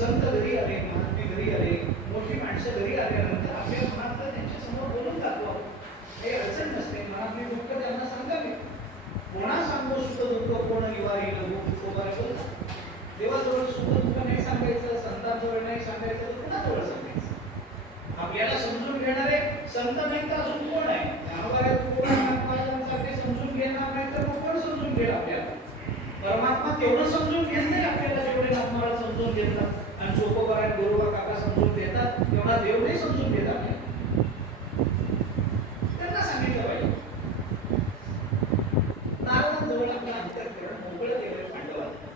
संत घरी आले, महात्मे घरी आले, मोठी माणसं घरी आल्यानंतर आपल्या मनातलं त्यांच्या समोर बोलून जातो. काही अडचण नसते. मनातली दुःख त्यांना सांगावे. कोणा सांगू सुख दुःख कोण निवारी लघु बोलतात. देवाजवळ सुख दुःख नाही सांगायचं, संतांजवळ नाही सांगायचं, तर कुणाजवळ सांगायचं? आपल्याला समजून घेणारे संत नाही तर अजून कोण आहे? ज्ञानोबासारखे समजून घेणार नाही तर मग कोण समजून घेईल आपल्याला? परमात्मा तेवढं समजून घेत नाही आपल्याला जेवढे नाममाला समजून घेतात आणि चोकोबारायण गुरुबा काका समजून घेतात तेवढा देव नाही समजून घेत आपल्याला. त्यांना सांगितलं पाहिजे. नारदांजवळ आपलं अंतःकरण मोकळं केलं पांडवांनी.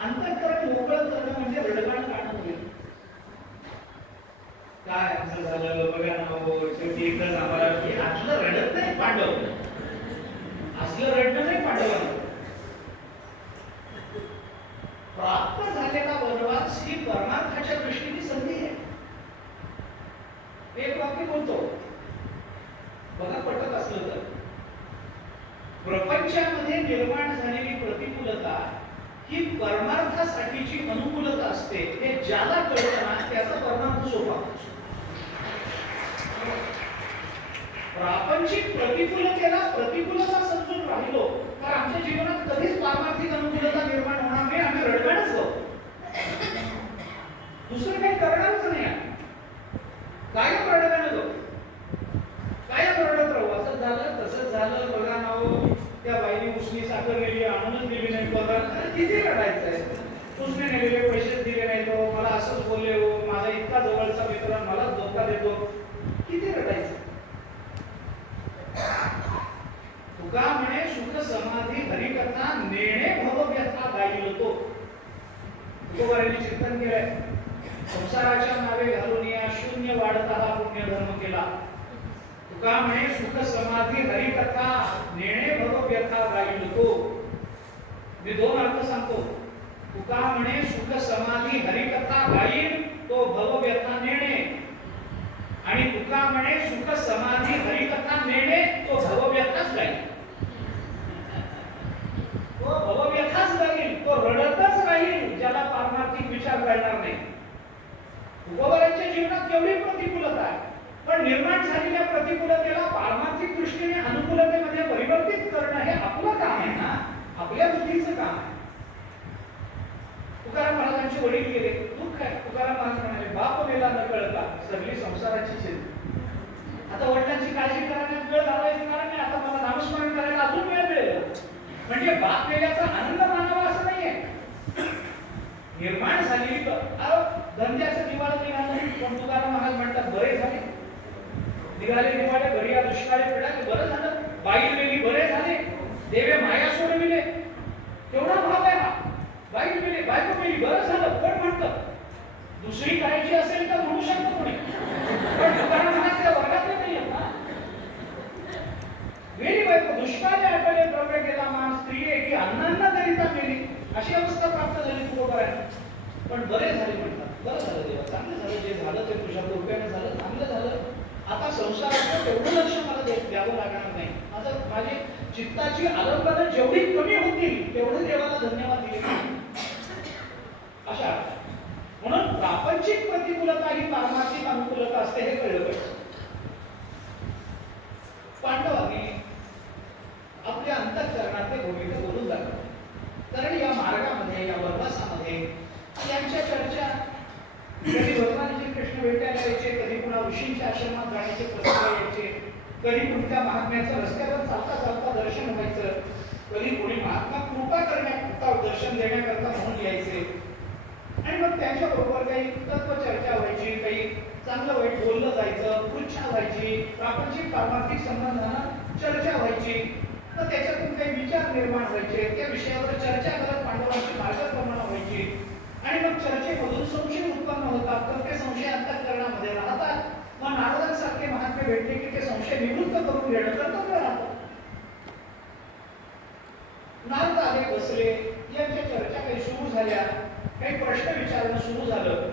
अंतःकरण मोकळं करणं म्हणजे रडगाणं काढणं होईल. काय असं झालं बघा ना, शेवटी एकच आम्हाला असलं रडत नाही पांडव, असलं रडणं नाही पांडवांना. प्राप्त झालेला वनवास ही परमार्थाच्या दृष्टीने संधी आहे. एक वाक्य बोलतो बघा, पटत असलं तर, प्रपंचामध्ये निर्माण झालेली प्रतिकूलता ही परमार्थासाठीची अनुकूलता असते. हे ज्याला कळतं ना त्याचा परमार्थ सोपा. प्रापंचिक प्रतिकूलतेला प्रतिकूलता समजून राहिलो तर आमच्या जीवनात कधीच पारमार्थिक अनुकूलता निर्माण होणार नाही. आम्ही रडगाणच जाऊ, दुसरं काही करणारच नाही. कायम रडगाणं जाऊ, कायम रडत राहू. असं झालं तसंच झालं बघा ना, त्या बाईने उसनी साखर गेली आणूनच दिली नाही, बघा किती रडायचंय. उसने नेलेले पैसे दिले नाही, तो मला असंच बोलले, हो माझा इतका जवळचा मित्र मला धोका देतो, किती रडायचं. तुका म्हणे सुख समाधी हरिकथा नेणे भवव्यथा गाईल तो. तुकोबारायांनी चिंतन केलंय. संसाराच्या नावे घालून या शून्य वाढता हा पुण्य धर्म केला. तुका म्हणे सुख समाधी हरिकथा नेणे भवव्यथा गाईल तो. मी दोन अर्थ सांगतो. तुका म्हणे सुख समाधी हरिकथा गाईल तो भवव्यथा नेणे, आणि तुका म्हणे सुख समाधी हरिकथा नेणे तो भवव्यथाच गाईल. तो भवव्यथाच गाईल, तो रडतच राहील ज्याला पारमार्थिक विचार कळणार नाही. तुकोबारायांच्या जीवनात केवढी प्रतिकूलता आहे, पण निर्माण झालेल्या प्रतिकूलतेला पारमार्थिक दृष्टीने अनुकूलतेमध्ये परिवर्तित करणं हे आपलं काम आहे ना, आपल्या बुद्धीचं काम आहे. तुकाराम महाराजांचे वडील गेले, दुःख आहे. तुकाराम महाराज म्हणाले, बाप मेला न कळता सगळी संसाराची चिंता. आता वडिलांची काळजी करायला वेळ घालवायची कारण नाही, आता मला नामस्मरण करायला अजून वेळ मिळेल. म्हणजे बाप मेल्याचा आनंद मानावा असं नाहीये. निर्माण झालेली धंद्याचं दिवाळं निघालं, पण तुकाराम महाराज म्हणतात बरे झाले. निघाले दिवाळे घरी या दुष्काळे पिढाले, बरं झालं. बाई मेली बरे झाले, देवे माया सोडविले. तेवढा भाव आहे हा. बाई मेली, बायको मेली, बरं झालं. पण म्हणतं दुसरी करायची असेल तर म्हणू शकतो कोणी, पण तुकाराम महाराज त्या वर्गातले नाही आहेत ना. मेली बायको, दुष्काळे आटले, द्रव्य गेला मान, स्त्री आहे की अन्नांना करिता मेली, अशी अवस्था प्राप्त झाली तुकोबारायांना. पण बरे झाले म्हणतात. बरं झालं देवा, चांगलं झालं. जे झालं ते तुझ्या कृपेने झालं, चांगलं झालं. आता संसाराचं तेवढं लक्ष मला द्यावं लागणार नाही. माझी चित्ताची आलंबनं जेवढी कमी होतील तेवढे देवाला धन्यवाद दिले. अशा म्हणून प्रापंचिक प्रतिकूलता ही पारमार्थिक अनुकूलता असते हे कळलं पाहिजे. पांडवांनी आपल्या अंतःकरणातले भूमिका बोलून जातात. कारण या मार्गामध्ये, या वनवासामध्ये यांच्या चर्चा, कधी भगवान श्रीकृष्ण भेटायला यायचे, कधी पुन्हा ऋषींच्या आश्रमात जाण्याचे प्रसंग यायचे, कधी कोणत्या महात्म्याचं रस्त्यावर चालता चालता दर्शन व्हायचं, कधी कोणी महात्मा कृपा करण्याकरता दर्शन देण्याकरता म्हणून यायचे. आणि मग त्यांच्याबरोबर काही तत्वचर्चा व्हायची, काही चांगलं वाईट बोललं जायचं, पृच्छा व्हायची, प्रापंचिक पारमार्थिक संबंधांना चर्चा व्हायची. तर त्याच्यातून काही विचार निर्माण व्हायचे, त्या विषयावर चर्चा करत पांडवांची मार्गक्रमणा व्हायची. आणि मग चर्चेमधून संशय उत्पन्न होतात, तर ते संशय अंतःकरणामध्ये राहतात. मग नारदांसारखे महात्मे भेटले की ते संशय निवृत्त करून घेणं कर्तव्य राहतं. नारद आले, बसले, यांच्या चर्चा काही सुरू झाल्या, काही प्रश्न विचारणं सुरू झालं.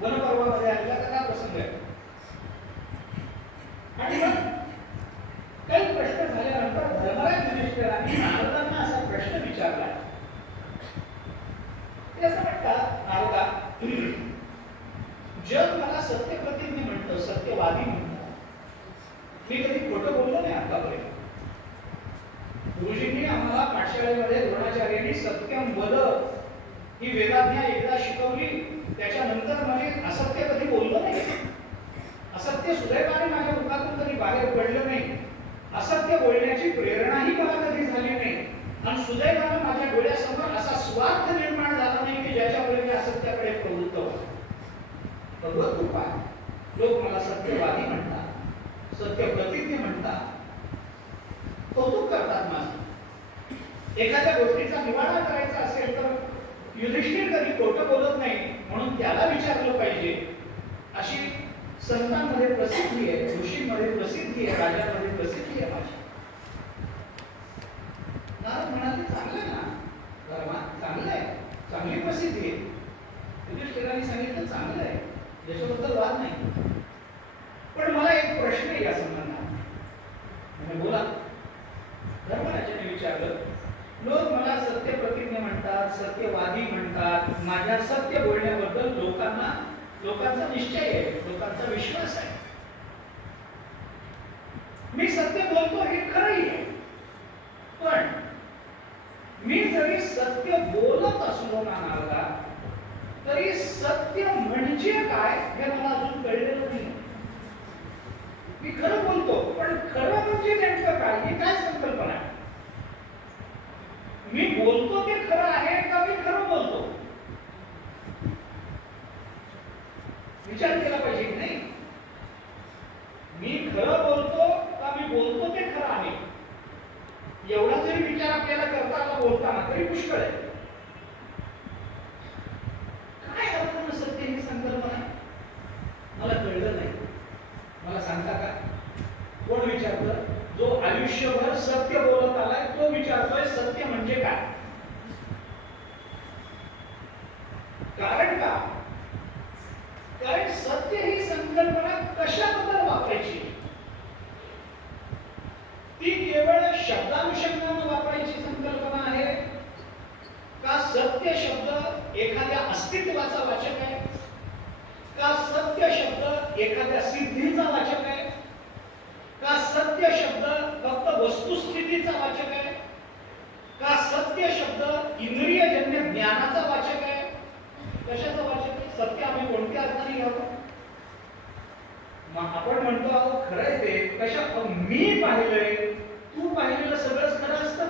वनपर्वामध्ये आलेला कथा प्रसंग आहे. आणि मग काही प्रश्न झाल्यानंतर धर्मराज युधिष्ठिरांनी नारदांना असा प्रश्न विचारला वाटतात नारदा, जग मला सत्य प्रतिज्ञ म्हणतं, सत्यवादी म्हणतं. मी कधी खोटं बोललो नाही आतापर्यंत. गुरुजींनी आम्हाला पाठशाळेमध्ये द्रोणाचार्यांनी सत्यम वद ही वेदाज्ञा एकदा शिकवली. त्याच्यानंतर म्हणजे असत्य कधी बोललो नाही. असत्य सुदैवाने माझ्या मुखातून कधी बाहेर पडलं नाही. असत्य बोलण्याची प्रेरणाही मला कधी झाली नाही. आणि सुदैवाने माझ्या डोळ्यासमोर असा स्वार्थ निर्माण झाला नाही की ज्याच्यामुळे मी असत्याकडे प्रवृत्त व्हावे. भगवत कृपा. लोक मला सत्यवादी म्हणतात, सत्य प्रतिज्ञ म्हणतात, कौतुक करतात माझं. एखाद्या गोष्टीचा निवाडा करायचा असेल तर युधिष्ठिर कधी खोटं बोलत नाही म्हणून त्याला विचारलं पाहिजे अशी संतांमध्ये प्रसिद्धी आहे, ऋषींमध्ये प्रसिद्धी आहे, राजांमध्ये प्रसिद्धी आहे माझी. नारद म्हणाले चांगलं आहे ना धर्मा, चांगलं आहे, चांगली प्रसिद्धी आहे. युधिष्ठिरांनी सांगितलं चांगलं आहे, याच्याबद्दल वाद नाही. पण मला एक प्रश्न आहे या संबंधात. बोला. धर्मराजाने विचारलं, लोक मला सत्य प्रतिज्ञ म्हणतात, सत्यवादी म्हणतात. माझ्या सत्य बोलण्याबद्दल लोकांचा निश्चय आहे, लोकांचा विश्वास आहे. मी सत्य बोलतो हे खरंही आहे. पण मी जरी सत्य बोलत असलो ना नारदा, तरी सत्य म्हणजे काय हे मला अजून कळलेलं नाही. मी खरं बोलतो, पण खरं म्हणजे नेमकं काय ही काय संकल्पना आहे? मी बोलतो ते खरं आहे का मी खरं बोलतो? विचार केला पाहिजे की नाही? मी खरं बोलतो का मी बोलतो ते खरं आहे? एवढा जरी विचार आपल्याला करता आला बोलताना तरी पुष्कळ आहे. काय अर्थ सत्य ही संकल्पना मला कळलं नाही. मला सांगता का? कोण विचारतं? जो आयुष्यभर सत्य बोलत आलाय तो विचारतोय सत्य म्हणजे काय. कारण का? कारण सत्य ही संकल्पना कशाबद्दल वापरायची? ती केवळ शब्दानुशंगाने वापरायची संकल्पना आहे का सत्य शब्द एखाद्या अस्तित्वाचा वाचक आहे? का सत्य शब्द एखाद्या सिद्धीचा वाचक आहे? का सत्य शब्द फक्त वस्तुस्थितीचा वाचक आहे? का सत्य शब्द इंद्रियजन्य ज्ञानाचा वाचक आहे? कशाचा वाचक आहे? सत्य आम्ही कोणत्या अर्थाने घ्यावं? मग आपण म्हणतो आहोत खरंय ते कशा? मी पाहिलंय, तू पाहिलेलं सगळंच खरं असतं.